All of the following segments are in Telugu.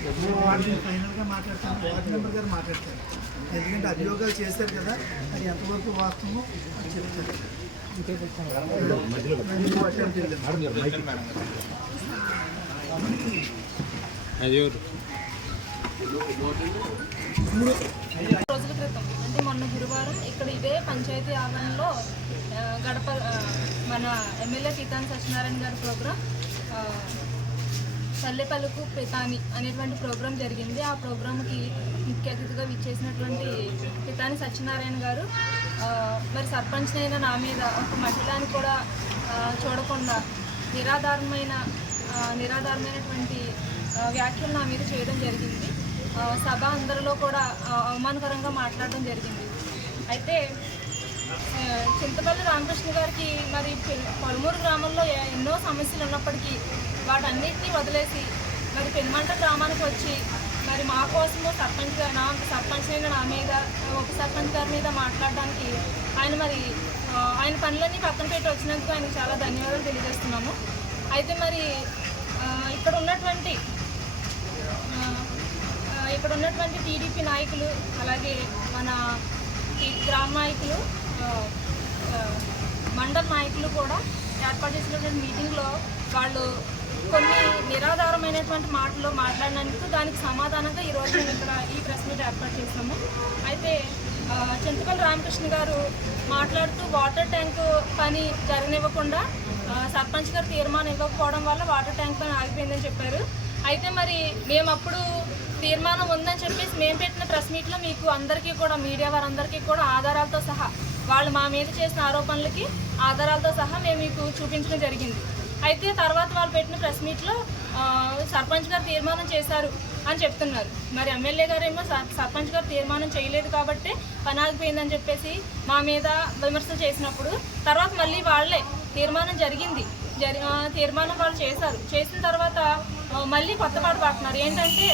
ఫైనల్గా మాట్లాడతాను వార్డ్ మెంబర్ గారు మాట్లాడతారు ఎందుకంటే అభియోగాలు చేశారు కదా అది ఎంతవరకు వాస్తవమో అది చెప్తారు రోజుల క్రితం అంటే మొన్న గురువారం ఇక్కడ ఇదే పంచాయతీ ఆవరణలో గడప మన ఎమ్మెల్యే సీతాన్ సత్యనారాయణ గారి ప్రోగ్రాం ఆ, పల్లెపల్లుకు పితాని అనేటువంటి ప్రోగ్రాం జరిగింది. ఆ ప్రోగ్రాంకి ముఖ్య అతిథిగా విచ్చేసినటువంటి పితాని సత్యనారాయణ గారు మరి సర్పంచ్ అయిన నా మీద ఒక మహిళని కూడా చూడకుండా నిరాధారమైన నిరాధారమైనటువంటి వ్యాఖ్యలు నా మీద చేయడం జరిగింది. సభ అందరిలో కూడా అవమానకరంగా మాట్లాడడం జరిగింది. అయితే చింతపల్లి రామకృష్ణ గారికి మరి పె- పలుమూరు గ్రామంలో ఎన్నో సమస్యలు ఉన్నప్పటికీ వాటన్నిటిని వదిలేసి మరి పెనుమంట గ్రామానికి వచ్చి మరి మా కోసము సర్పంచ్ నా సర్పంచ్ అయిన నా మీద ఉప సర్పంచ్ గారి మీద మాట్లాడడానికి ఆయన మరి ఆయన పనులన్నీ పక్కన పెట్టి వచ్చినందుకు ఆయనకు చాలా ధన్యవాదాలు తెలియజేస్తున్నాము. అయితే మరి ఇక్కడ ఉన్నటువంటి ఇక్కడ ఉన్నటువంటి టీడీపీ నాయకులు అలాగే మన ఈ గ్రామ నాయకులు మండల నాయకులు కూడా ఏర్పాటు చేసినటువంటి మీటింగ్లో వాళ్ళు కొన్ని నిరాధారమైనటువంటి మాటలు మాట్లాడినందుకు దానికి సమాధానంగా ఈరోజు మేము ఇక్కడ ఈ ప్రెస్ మీట్ ఏర్పాటు చేసాము అయితే చింతపల్లి రామకృష్ణ గారు మాట్లాడుతూ వాటర్ ట్యాంక్ పని జరగనివ్వకుండా సర్పంచ్ గారు తీర్మానం ఇవ్వకపోవడం వల్ల వాటర్ ట్యాంక్ పని ఆగిపోయిందని చెప్పారు. అయితే మరి మేము అప్పుడు తీర్మానం ఉందని చెప్పేసి మేము పెట్టిన ప్రెస్ మీట్లో మీకు అందరికీ కూడా మీడియా వారందరికీ కూడా ఆధారాలతో సహా వాళ్ళు మా మీద చేసిన ఆరోపణలకి ఆధారాలతో సహా మేము మీకు చూపించడం జరిగింది. అయితే తర్వాత వాళ్ళు పెట్టిన ప్రెస్ మీట్లో సర్పంచ్ గారు తీర్మానం చేశారు అని చెప్తున్నారు. మరి ఎమ్మెల్యే గారేమో సర్పంచ్ గారు తీర్మానం చేయలేదు కాబట్టి పని ఆగిపోయిందని చెప్పేసి మా మీద విమర్శలు చేసినప్పుడు తర్వాత మళ్ళీ వాళ్ళే తీర్మానం జరిగింది. జరి తీర్మానం వాళ్ళు చేశారు. చేసిన తర్వాత మళ్ళీ కొత్త పాట పాడుతున్నారు ఏంటంటే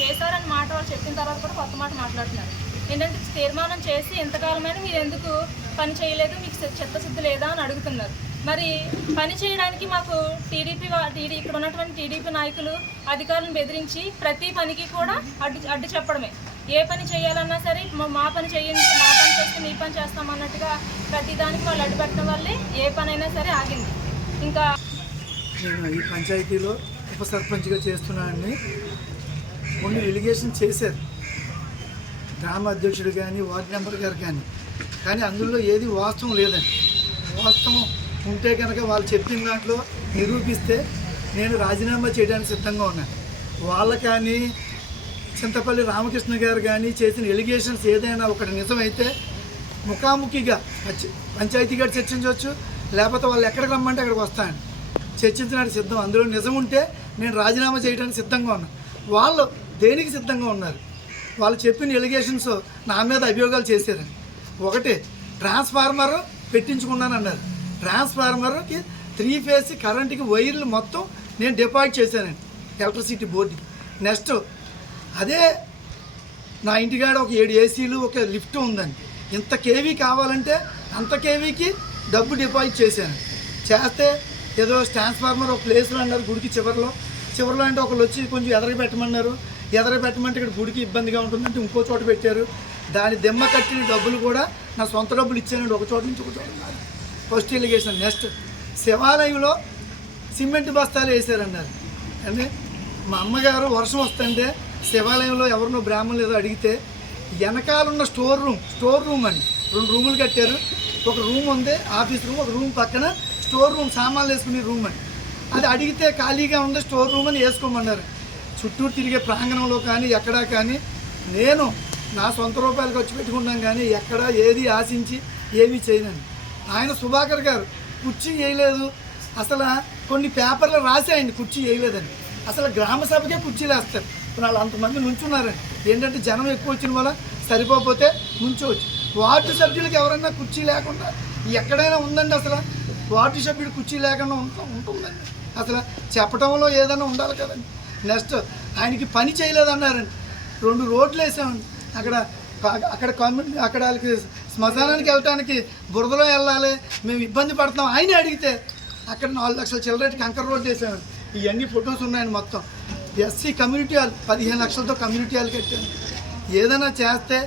చేశారని మాట వాళ్ళు చెప్పిన తర్వాత కూడా కొత్త మాట మాట్లాడుతున్నారు. ఏంటంటే తీర్మానం చేసి ఎంతకాలమైనా మీరు ఎందుకు పని చేయలేదు? మీకు చిత్తశుద్ధి లేదా అని అడుగుతున్నారు. మరి పని చేయడానికి మాకు టీడీపీ టీడీ ఇక్కడ ఉన్నటువంటి టీడీపీ నాయకులు అధికారులను బెదిరించి ప్రతి పనికి కూడా అడ్డు అడ్డు చెప్పడమే. ఏ పని చేయాలన్నా సరే మా- పని చేయండి మా పని చేస్తే మీ పని చేస్తాం అన్నట్టుగా ప్రతిదానికి వాళ్ళు అడ్డు పెట్టడం వల్లే ఏ పని అయినా సరే ఆగింది. ఇంకా ఈ పంచాయతీలో ఉప సర్పంచ్గా చేస్తున్నానని కొన్ని ఎలిగేషన్ చేశారు. గ్రామ అధ్యక్షుడు కానీ వార్డు మెంబర్ గారు కానీ కానీ అందులో ఏది వాస్తవం లేదండి. వాస్తవం ఉంటే కనుక వాళ్ళు చెప్పిన దాంట్లో నిరూపిస్తే నేను రాజీనామా చేయడానికి సిద్ధంగా ఉన్నాను వాళ్ళ కానీ చింతపల్లి రామకృష్ణ గారు కానీ చేసిన ఎలిగేషన్స్ ఏదైనా ఒకటి నిజమైతే ముఖాముఖిగా పంచాయతీ గారు చర్చించవచ్చు లేకపోతే వాళ్ళు ఎక్కడికి రమ్మంటే అక్కడికి వస్తాను చర్చించడానికి సిద్ధం. అందులో నిజం ఉంటే నేను రాజీనామా చేయడానికి సిద్ధంగా ఉన్నాను వాళ్ళు దేనికి సిద్ధంగా ఉన్నారు? వాళ్ళు చెప్పిన ఎలిగేషన్స్ నా మీద అభియోగాలు చేశారని ఒకటి ట్రాన్స్ఫార్మర్ పెట్టించుకున్నానన్నారు. ట్రాన్స్ఫార్మర్కి త్రీ ఫేస్ కరెంట్కి వైర్లు మొత్తం నేను డిపాజిట్ చేశానండి ఎలక్ట్రిసిటీ బోర్డుకి నెక్స్ట్ అదే నా ఇంటికాడ ఒక ఏడు ఏసీలు ఒక లిఫ్ట్ ఉందండి. ఇంత కేవీ కావాలంటే అంత కేవీకి డబ్బు డిపాజిట్ చేశాను. చేస్తే ఏదో ట్రాన్స్ఫార్మర్ ఒక ప్లేస్లో అన్నారు గుడికి చివరిలో. చివరిలో అంటే ఒకళ్ళు వచ్చి కొంచెం ఎదర పెట్టమన్నారు ఎదర పెట్టమంటే ఇక్కడ గుడికి ఇబ్బందిగా ఉంటుందంటే ఇంకో చోట పెట్టారు. దాని దెమ్మ కట్టిన డబ్బులు కూడా నా సొంత డబ్బులు ఇచ్చానండి ఒక చోట నుంచి ఒక చోట ఫస్ట్ ఎలిగేషన్ నెక్స్ట్. శివాలయంలో సిమెంట్ బస్తాలు వేసారన్నారు అంటే మా అమ్మగారు వర్షం వస్తుంటే శివాలయంలో ఎవరినో బ్రాహ్మణులు ఏదో అడిగితే వెనకాలన్న స్టోర్ రూమ్ స్టోర్ రూమ్ అండి రెండు రూములు కట్టారు. ఒక రూమ్ ఉంది ఆఫీస్ రూమ్ ఒక రూమ్ పక్కన స్టోర్ రూమ్ సామాన్లు వేసుకునే రూమ్ అండి అది అడిగితే ఖాళీగా ఉంది స్టోర్ రూమ్ అని వేసుకోమన్నారు. చుట్టూరు తిరిగే ప్రాంగణంలో కానీ ఎక్కడా కానీ నేను నా సొంత రూపాయలు ఖర్చు పెట్టుకున్నాం కానీ ఎక్కడ ఏది ఆశించి ఏమీ చేయనండి ఆయన సుధాకర్ గారు కుర్చీ వేయలేదు. అసలు కొన్ని పేపర్లు రాసాయండి కుర్చీ వేయలేదండి అసలు గ్రామ సభకే కుర్చీలు వేస్తారు వాళ్ళు అంతమంది నుంచున్నారండి ఏంటంటే జనం ఎక్కువ వచ్చిన వల్ల సరిపోతే నుంచోవచ్చు. వార్డు సభ్యులకు ఎవరైనా కుర్చీ లేకుండా ఎక్కడైనా ఉందండి అసలు? వార్డు సభ్యుడు కుర్చీ లేకుండా ఉంటుందండి. అసలు చెప్పడంలో ఏదైనా ఉండాలి కదండి. నెక్స్ట్ ఆయనకి పని చేయలేదన్నారండి. రెండు రోడ్లు వేసామండి. అక్కడ అక్కడ కమ్యూనిటీ అక్కడ వాళ్ళకి శ్మశానానికి వెళ్ళటానికి బురదలో వెళ్ళాలి మేము ఇబ్బంది పడుతున్నాం ఆయన అడిగితే అక్కడ నాలుగు లక్షల చిల్లరేటి కంకర్ రోడ్డు వేసామండి ఇవన్నీ ఫొటోస్ ఉన్నాయండి మొత్తం. ఎస్సీ కమ్యూనిటీ హాల్ పదిహేను లక్షలతో కమ్యూనిటీ హాల్ కట్టాను ఏదైనా చేస్తే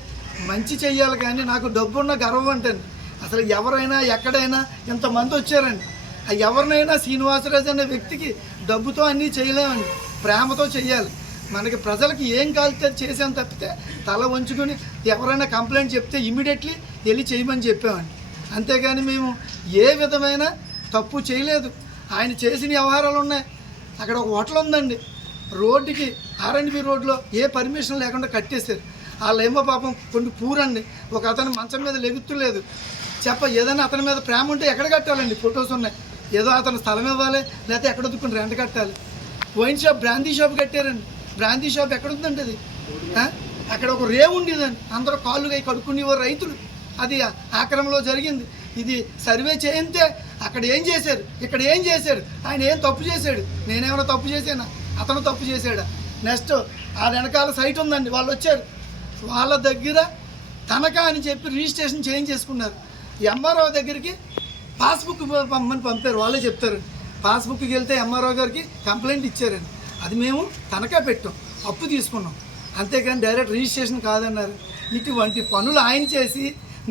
మంచి చెయ్యాలి కానీ నాకు డబ్బున్న గర్వం అంటండి. అసలు ఎవరైనా ఎక్కడైనా ఇంతమంది వచ్చారండి. ఆ ఎవరినైనా శ్రీనివాసరాజు అనే వ్యక్తికి డబ్బుతో అన్నీ చేయలేమండి. ప్రేమతో చెయ్యాలి. మనకి ప్రజలకి ఏం కాలితే చేసాం తప్పితే తల వంచుకొని ఎవరైనా కంప్లైంట్ చెప్తే ఇమీడియట్లీ వెళ్ళి చేయమని చెప్పామండి అంతేగాని మేము ఏ విధమైన తప్పు చేయలేదు. ఆయన చేసిన వ్యవహారాలు ఉన్నాయి. అక్కడ ఒక హోటల్ ఉందండి. రోడ్డుకి ఆర్ఎండ్బి రోడ్లో ఏ పర్మిషన్ లేకుండా కట్టేశారు. వాళ్ళ ఏమో పాపం కొన్ని పూరండి. ఒక అతను మంచం మీద లెగుతులేదు. చెప్ప ఏదైనా అతని మీద ప్రేమ ఉంటే ఎక్కడ కట్టాలండి? ఫొటోస్ ఉన్నాయి. ఏదో అతను స్థలం ఇవ్వాలి లేకపోతే ఎక్కడ దుక్కుని రెంట్ కట్టాలి? వైన్ షాప్ బ్రాందీ షాప్ కట్టారండి. బ్రాందీ షాప్ ఎక్కడ ఉందండి అది అక్కడ ఒక రేవు ఉండేదండి అందరూ కాళ్ళుగా కడుక్కునేవారు రైతులు. అది ఆక్రమంలో ఆక్రమణలో జరిగింది. ఇది సర్వే చేయంతే అక్కడ ఏం చేశారు? ఇక్కడ ఏం చేశారు? ఆయన ఏం తప్పు చేశాడు? నేనేమైనా తప్పు చేశానా? అతను తప్పు చేశాడా? నెక్స్ట్ ఆ వెనకాల సైట్ ఉందండి. వాళ్ళు వచ్చారు. వాళ్ళ దగ్గర తనఖా అని చెప్పి రిజిస్ట్రేషన్ చేంజ్ చేసుకున్నారు ఎంఆర్ఓ దగ్గరికి పాస్బుక్ పంపమని పంపారు. వాళ్ళే చెప్తారు. పాస్బుక్కి వెళ్తే ఎంఆర్ఓ గారికి కంప్లైంట్ ఇచ్చారండి. అది మేము తనఖా పెట్టాం అప్పు తీసుకున్నాం. అంతేకాని డైరెక్ట్ రిజిస్ట్రేషన్ కాదన్నారు. ఇటువంటి పనులు ఆయన చేసి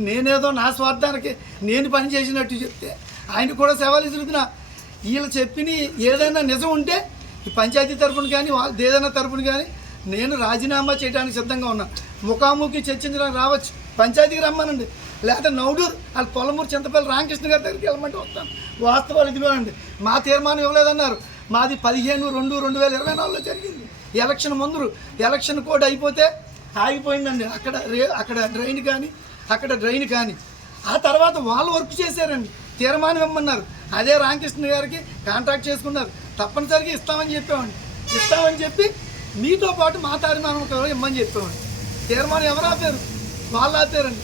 నేనేదో నా స్వార్థానికి నేను పని చేసినట్టు చెప్తే ఆయన కూడా సేవలు ఇస్తున్నా వీళ్ళు చెప్పిన ఏదైనా నిజం ఉంటే ఈ పంచాయతీ తరఫున కానీ వాళ్ళ ఏదైనా తరపున కానీ నేను రాజీనామా చేయడానికి సిద్ధంగా ఉన్నాను ముఖాముఖి చర్చించడానికి రావచ్చు. పంచాయతీకి రమ్మనండి. లేకపోతే నౌడూరు వాళ్ళ పొలమూరు చింతపల్లి రామకృష్ణ గారి దగ్గరికి వెళ్ళమంటే వస్తాను. వాస్తవాలు ఇదిగోనండి మా తీర్మానం ఇవ్వలేదన్నారు. మాది పదిహేను రెండు రెండు వేల ఇరవై నాలుగులో జరిగింది. ఎలక్షన్ ముందు ఎలక్షన్ కోడ్ అయిపోతే ఆగిపోయిందండి. అక్కడ రే అక్కడ డ్రైన్ కానీ అక్కడ డ్రైన్ కానీ. ఆ తర్వాత వాళ్ళు వర్క్ చేశారండి. తీర్మానం ఇమ్మన్నారు. అదే రామకృష్ణ గారికి కాంట్రాక్ట్ చేసుకున్నారు. తప్పనిసరిగా ఇస్తామని చెప్పామండి ఇస్తామని చెప్పి మీతో పాటు మా తీర్మానం ఇమ్మని చెప్పామండి తీర్మానం ఎవరు ఆపారు? వాళ్ళు ఆపారండి.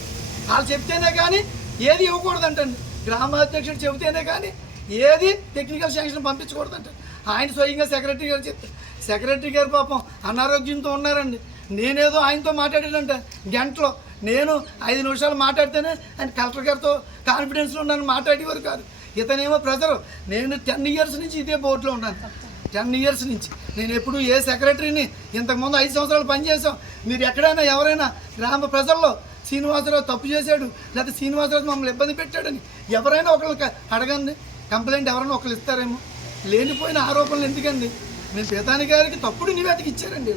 వాళ్ళు చెప్తేనే కానీ ఏది ఇవ్వకూడదంటండి. గ్రామాధ్యక్షుడు చెబితేనే కానీ ఏది టెక్నికల్ శాంక్షన్ పంపించకూడదంట ఆయన స్వయంగా సెక్రటరీ గారు చెప్తారు సెక్రటరీ గారు పాపం అనారోగ్యంతో ఉన్నారండి. నేనేదో ఆయనతో మాట్లాడాడంట గంటలో. నేను ఐదు నిమిషాలు మాట్లాడితేనే ఆయన కలెక్టర్ గారితో కాన్ఫిడెన్స్లో ఉన్నాను మాట్లాడేవారు కాదు. ఇతనేమో ప్రజలు. నేను టెన్ ఇయర్స్ నుంచి ఇదే బోర్డులో ఉన్నాను. టెన్ ఇయర్స్ నుంచి. నేను ఎప్పుడు ఏ సెక్రటరీని ఇంతకుముందు ఐదు సంవత్సరాలు పనిచేసాం మీరు ఎక్కడైనా ఎవరైనా గ్రామ ప్రజల్లో శ్రీనివాసరావు తప్పు చేశాడు లేకపోతే శ్రీనివాసరావు మమ్మల్ని ఇబ్బంది పెట్టాడని ఎవరైనా ఒకరికి అడగండి. కంప్లైంట్ ఎవరైనా ఒకరు ఇస్తారేమో. లేనిపోయిన ఆరోపణలు ఎందుకండి? మేము సీతాని గారికి తప్పుడు నివేదిక ఇచ్చారండి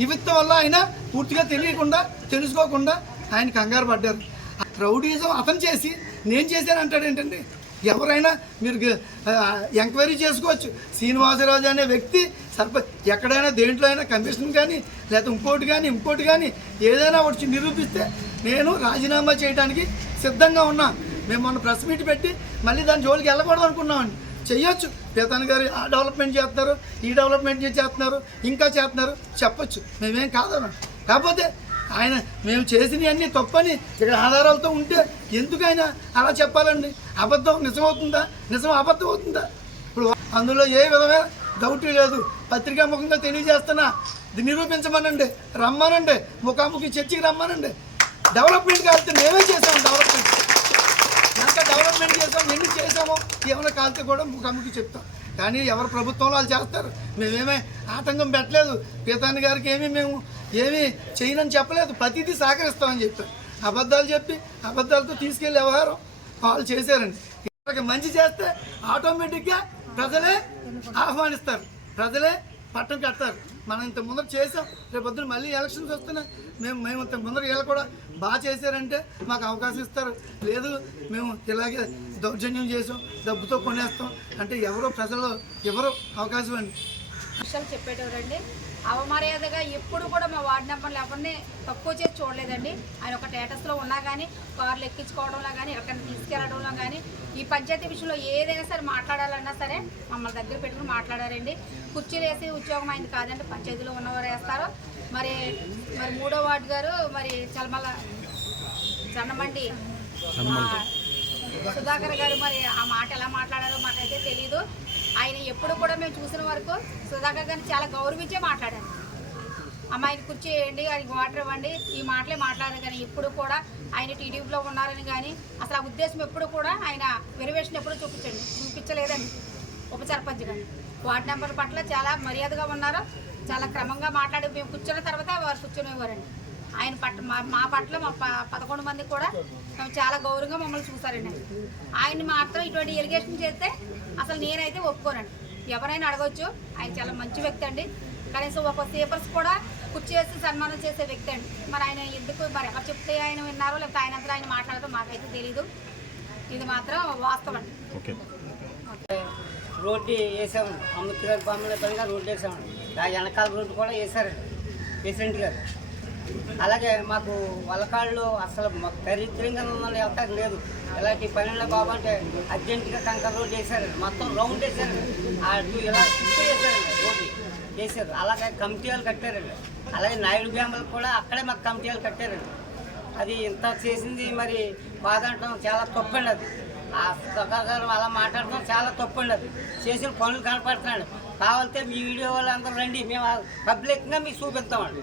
నిమిత్తం వల్ల ఆయన పూర్తిగా తెలియకుండా తెలుసుకోకుండా ఆయన కంగారు పడ్డారు. రౌడీజం అతను చేసి నేను చేశాను అంటాడు ఏంటండి? ఎవరైనా మీరు ఎంక్వైరీ చేసుకోవచ్చు. శ్రీనివాసరాజు అనే వ్యక్తి సర్ప ఎక్కడైనా దేంట్లో అయినా కమిషన్ కానీ లేకపోతే ఇంకోటి కానీ ఇంకోటి కానీ ఏదైనా వచ్చి నిరూపిస్తే నేను రాజీనామా చేయడానికి సిద్ధంగా ఉన్నా. మేము మొన్న ప్రెస్ మీట్ పెట్టి మళ్ళీ దాని జోలికి వెళ్ళకూడదు అనుకున్నామండి. చెయ్యొచ్చు. పీతాన్ గారు ఆ డెవలప్మెంట్ చేస్తున్నారు ఈ డెవలప్మెంట్ చేస్తున్నారు ఇంకా చేస్తున్నారు. చెప్పొచ్చు. మేమేం కాదన్నాం కాకపోతే ఆయన మేము చేసినవన్నీ తప్పని ఇక్కడ ఆధారాలతో ఉంటే ఎందుకు ఆయన అలా చెప్పాలండి? అబద్ధం నిజమవుతుందా? నిజం అబద్ధం అవుతుందా ఇప్పుడు అందులో ఏ విధమైన డౌట్ లేదు. పత్రికా ముఖంగా తెలియజేస్తున్నా నిరూపించమనండి. రమ్మనండి. ముఖాముఖి చర్చికి రమ్మనండి. డెవలప్మెంట్ కాబట్టి మేమే చేసాం డెవలప్మెంట్ డెవలప్మెంట్ చేసాం ఎన్ని చేసామో ఏమైనా కాలితే కూడా కమిటీ చెప్తాం. కానీ ఎవరు ప్రభుత్వంలో వాళ్ళు చేస్తారు? మేమేమే ఆటంకం పెట్టలేదు. పీతాన్ని గారికి ఏమీ మేము ఏమీ చేయనని చెప్పలేదు. ప్రతిదీ సహకరిస్తామని చెప్పారు. అబద్ధాలు చెప్పి అబద్ధాలతో తీసుకెళ్ళి వ్యవహారం వాళ్ళు చేశారండి. మంచి చేస్తే ఆటోమేటిక్గా ప్రజలే ఆహ్వానిస్తారు. ప్రజలే పట్టం కడతారు. మనం ఇంత ముందర చేసాం రేపు పొద్దున మళ్ళీ ఎలక్షన్స్ వస్తున్నాయి. మేము మేము ఇంత ముందర వీళ్ళు కూడా బాగా చేశారంటే మాకు అవకాశం ఇస్తారు. లేదు మేము ఇలాగే దౌర్జన్యం చేసాం డబ్బుతో కొనేస్తాం. అంటే ఎవరో ప్రజలు ఎవరో అవకాశం అండి. విషయాలు చెప్పేటవరండి అవమర్యాదగా ఎప్పుడు కూడా మా వార్డు నెంబర్లు ఎవరిని తక్కువ చేసి చూడలేదండి. ఆయన ఒక స్టేటస్లో ఉన్నా కానీ కార్లు ఎక్కించుకోవడంలో కానీ ఎక్కడికైనా తీసుకెళ్ళడంలో కానీ ఈ పంచాయతీ విషయంలో ఏదైనా సరే మాట్లాడాలన్నా సరే మమ్మల్ని దగ్గర పెట్టుకుని మాట్లాడారండి. కుర్చీలు వేసి ఉద్యోగం అయింది కాదండి. పంచాయతీలో ఉన్నవారు వేస్తారు. మరి మరి మూడో వార్డు గారు మరి చలమల ఆ, సుధాకర్ గారు మరి ఆ మాట ఎలా మాట్లాడారో మాకైతే తెలియదు ఆయన ఎప్పుడు కూడా మేము చూసిన వరకు సుధాకర్ గారిని చాలా గౌరవించే మాట్లాడారు. అమ్మాయిని కుర్చీ వేయండి ఆయనకి వాటర్ ఇవ్వండి ఈ మాటలే మాట్లాడారు కానీ ఇప్పుడు కూడా ఆయన టీడీపీలో ఉన్నారని కానీ అసలు ఆ ఉద్దేశం ఎప్పుడు కూడా ఆయన వెరివేషన్ ఎప్పుడు చూపించండి చూపించలేదని ఉప సర్పంచ్ గారు. వార్డు నెంబర్ పట్ల చాలా మర్యాదగా ఉన్నారు చాలా క్రమంగా మాట్లాడి మేము కూర్చున్న తర్వాత వారు కూర్చునేవారండి. ఆయన పట్ల మా మా పట్ల మా ప- పదకొండు మంది కూడా చాలా గౌరవంగా మమ్మల్ని చూసారండి ఆయన్ని మాత్రం ఇటువంటి ఇరిగేషన్ చేస్తే అసలు నేనైతే ఒప్పుకోనండి. ఎవరైనా అడగవచ్చు ఆయన చాలా మంచి వ్యక్తి అండి. కనీసం ఒక పేపర్స్ కూడా కుర్చీ వేసి సన్మానం చేసే వ్యక్తి అండి. మరి ఆయన ఎందుకు మరి ఎవరు చెప్తే ఆయన విన్నారో లేకపోతే ఆయన అంతా ఆయన మాట్లాడటం మాకైతే తెలీదు. ఇది మాత్రం వాస్తవం అండి. ఓకే. రోడ్డు వేసాము అమృత్ గారి రోడ్డు వేసాము ఆ వెనకాల రోడ్డు కూడా వేశారండి. ప్రెసిడెంట్ గారు. అలాగే మాకు వలకాళ్ళు అసలు మాకు దరిద్రంగా మమ్మల్ని లేదు. ఇలాంటి పనుల్లో బాబు అంటే అర్జెంటుగా కంకర్ రోడ్డు వేశారండి మొత్తం రౌండ్ వేశారండి అటు ఇలా చుట్టూ వేశారండి రోడ్డు చేశారు అలాగే కమిటీ వాళ్ళు కట్టారండి అలాగే నాయుడు బ్యాంబులకు కూడా అక్కడే మాకు కమిటీ వాళ్ళు కట్టారండి అది ఇంత చేసింది మరి బాధ అంటాం చాలా తప్పండి అది. ఆ గారు అలా మాట్లాడటం చాలా తప్పండి అది. చేసిన పనులు కనపడుతున్నాడు. కావాలంటే మీ వీడియో వాళ్ళు అందరూ రండి. మేము పబ్లిక్గా మీకు చూపిస్తామండి.